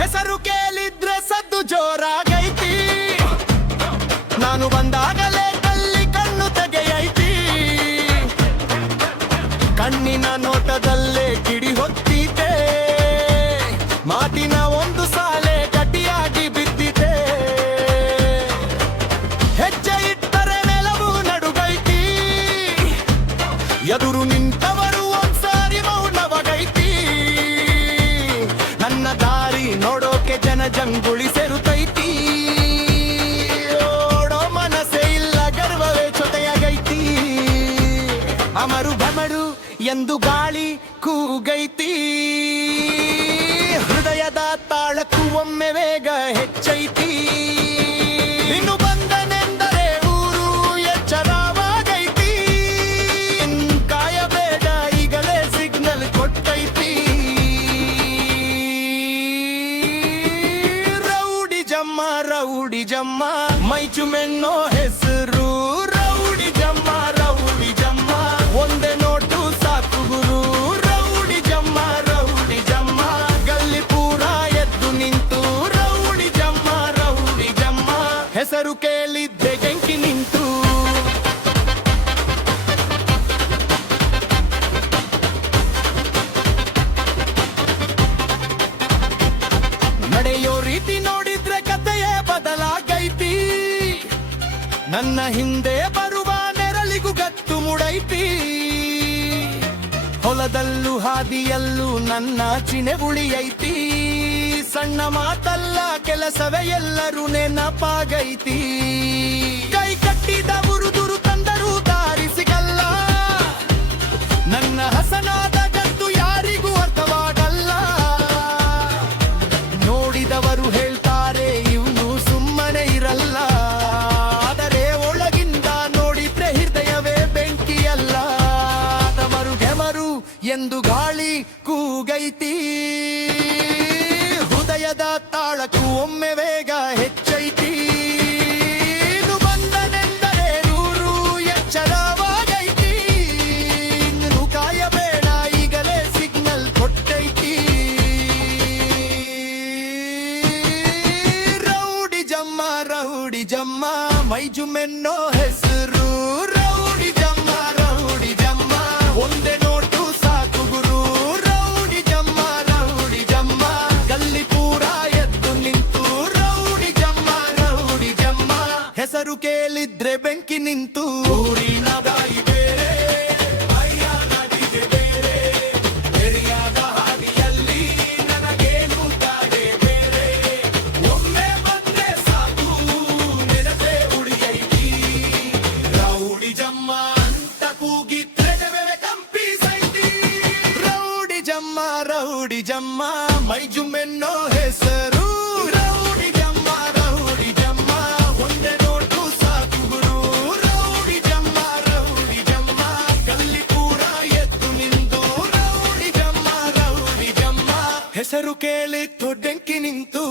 ಹೆಸರು ಕೇಳಿದ್ರೆ ಸದ್ದು ಜೋರಾಗೈತಿ. ನಾನು ಬಂದಾಗಲೇ ಕಲ್ಲಿ ಕಣ್ಣು ತೆಗೆಯೈತಿ. ಕಣ್ಣಿನ ನೋಟದಲ್ಲೇ ಕಿಡಿ ಹೊತ್ತಿದೆ. ಮಾತಿನ ಒಂದು ಸಾಲೆ ಗಟ್ಟಿಯಾಗಿ ಬಿದ್ದಿದೆ. ಹೆಜ್ಜೆ ಇಟ್ಟರೆ ನೆಲವು ನಡುಗೈತಿ. ಎದುರು ನಿಂತವರು ಒಂದ್ಸಾರಿ ಮೌನವಾಗೈತಿ. ನನ್ನ ದಾರಿ ನೋಡೋಕೆ ಜನಜಂಗುಳಿ ಸೇರುತ್ತೈತಿ. ಓಡೋ ಮನಸ್ಸೇ ಇಲ್ಲ, ಗರ್ವವೇ ಜೊತೆಯಾಗೈತಿ. ಅಮರು ಭಮರು ಎಂದು ಗಾಳಿ ಕೂಗೈತಿ. ಹೃದಯದ ತಾಳಕ್ಕೂ ಒಮ್ಮೆ ವೇಗ ಹೆಚ್ಚೈತಿ. ಇನ್ನು ಬಂದನೆಂದರೆ ಊರು ಎಚ್ಚರವಾಗೈತಿ. ಕಾಯಬೇಡ, ಈಗಲೇ ಸಿಗ್ನಲ್ ಕೊಟ್ಟೈತಿ. ರೌಡಿ ಜಮ್ಮ ಮೈಚುಮೆನ್ನೋ ಹೆಸರು. ರೌಡಿ ಜಮ್ಮ ಒಂದೇ ನೋಟು ಸಾಕು ಗುರು. ರೌಡಿ ಜಮ್ಮ ಗಲ್ಲಿ ಪೂರ ಎದ್ದು ನಿಂತು. ರೌಡಿ ಜಮ್ಮ ಹೆಸರು ಕೇಳಿದ್ದೆ ಬೆಂಕಿ ನಿಂತು. ನಡೆಯೋ ರೀತಿ ನೋಡಿದ್ರೆ ಕಥೆಯೇ ಬದಲಾಗೈತಿ. ನನ್ನ ಹಿಂದೆ ಬರುವ ನೆರಳಿಗೂ ಗತ್ತು ಮುಡೈತಿ. ಹೊಲದಲ್ಲೂ ಹಾದಿಯಲ್ಲೂ ನನ್ನ ಚಿನೆ ಉಳಿಯೈತಿ. ಸಣ್ಣ ಮಾತಲ್ಲ, ಕೆಲಸವೇ ಎಲ್ಲರೂ ನೆನಪಾಗೈತಿ. ಕೈ ಕಟ್ಟಿದ ಉರುದುರು ತಂದರೂ ದಾರಿ ಸಿಗಲ್ಲ. ನನ್ನ ಹಸನಾದ ಗತ್ತು ಯಾರಿಗೂ ಅರ್ಥವಾಗಲ್ಲ. ನೋಡಿದವರು ಹೇಳ್ತಾರೆ ಇವನು ಸುಮ್ಮನೆ ಇರಲ್ಲ. ಆದರೆ ಒಳಗಿಂದ ನೋಡಿದ್ರೆ ಹೃದಯವೇ ಬೆಂಕಿಯಲ್ಲ. ತಮರು ಗೆಮರು ಎಂದು ಗಾಳಿ ಕೂಗೈತಿ. ಹೃದಯದ ತಾಳಕ್ಕೂ ಒಮ್ಮೆ ವೇಗ ಹೆಚ್ಚೈತಿ. ಇನ್ನು ಬಂದನೆಂದರೆ ನೂರು ಎಚ್ಚರವಾಗೈತಿ. ಇನ್ನು ಕಾಯಬೇಡ, ಈಗಲೇ ಸಿಗ್ನಲ್ ಕೊಟ್ಟೈತಿ. ರೌಡಿ ಜಮ್ಮ ಮೈಜುಮೆನ್ನೋ ಹೆಸರು. ರೌಡಿ ಜಮ್ಮ ಒಂದೇ ನೋಟು ಸಾಕು ಗುರು. ರೌಡಿ ಜಮ್ಮ ಗಲ್ಲಿ ಪೂರ ಎದ್ದು ನಿಂತು. ರೌಡಿ ಜಮ್ಮ ಹೆಸರು ಕೇಳಿದ್ರೆ ಬೆಂಕಿ ನಿಂತು. ಊರಿನ ದಾರಿ ಬೇರೆ, ಅಯ್ಯನ ಡಿಗೆ ಬೇರೆ. ಎರಿಯಾದ ಹಾದಿಯಲ್ಲಿ ನನಗೇನು ದಾರಿ ಬೇರೆ. ಒಮ್ಮೆ ಬಂದ್ರೆ ಸಾಕು, ನೆನಪೇ ಉಳಿಯೈತಿ. ರೌಡಿ ಜಮ್ಮ ಅಂತ ಕೂಗಿದ್ರೆ ಜಗವೇ ಕಂಪಿಸೈತಿ. ರೌಡಿ ಜಮ್ಮ ಮೈಜುಮೆನ್ನೋ ಹೆಸರು. ರೌಡಿ ಜಮ್ಮ ಒಂದೇ ನೋಟು ಸಾಕು ಗುರು. ರೌಡಿ ಜಮ್ಮ ಗಲ್ಲಿ ಪೂರ ಎದ್ದು ನಿಂತು. ರೌಡಿ ಜಮ್ಮ ಹೆಸರು ಕೇಳಿತ್ತು ಬೆಂಕಿ ನಿಂತು.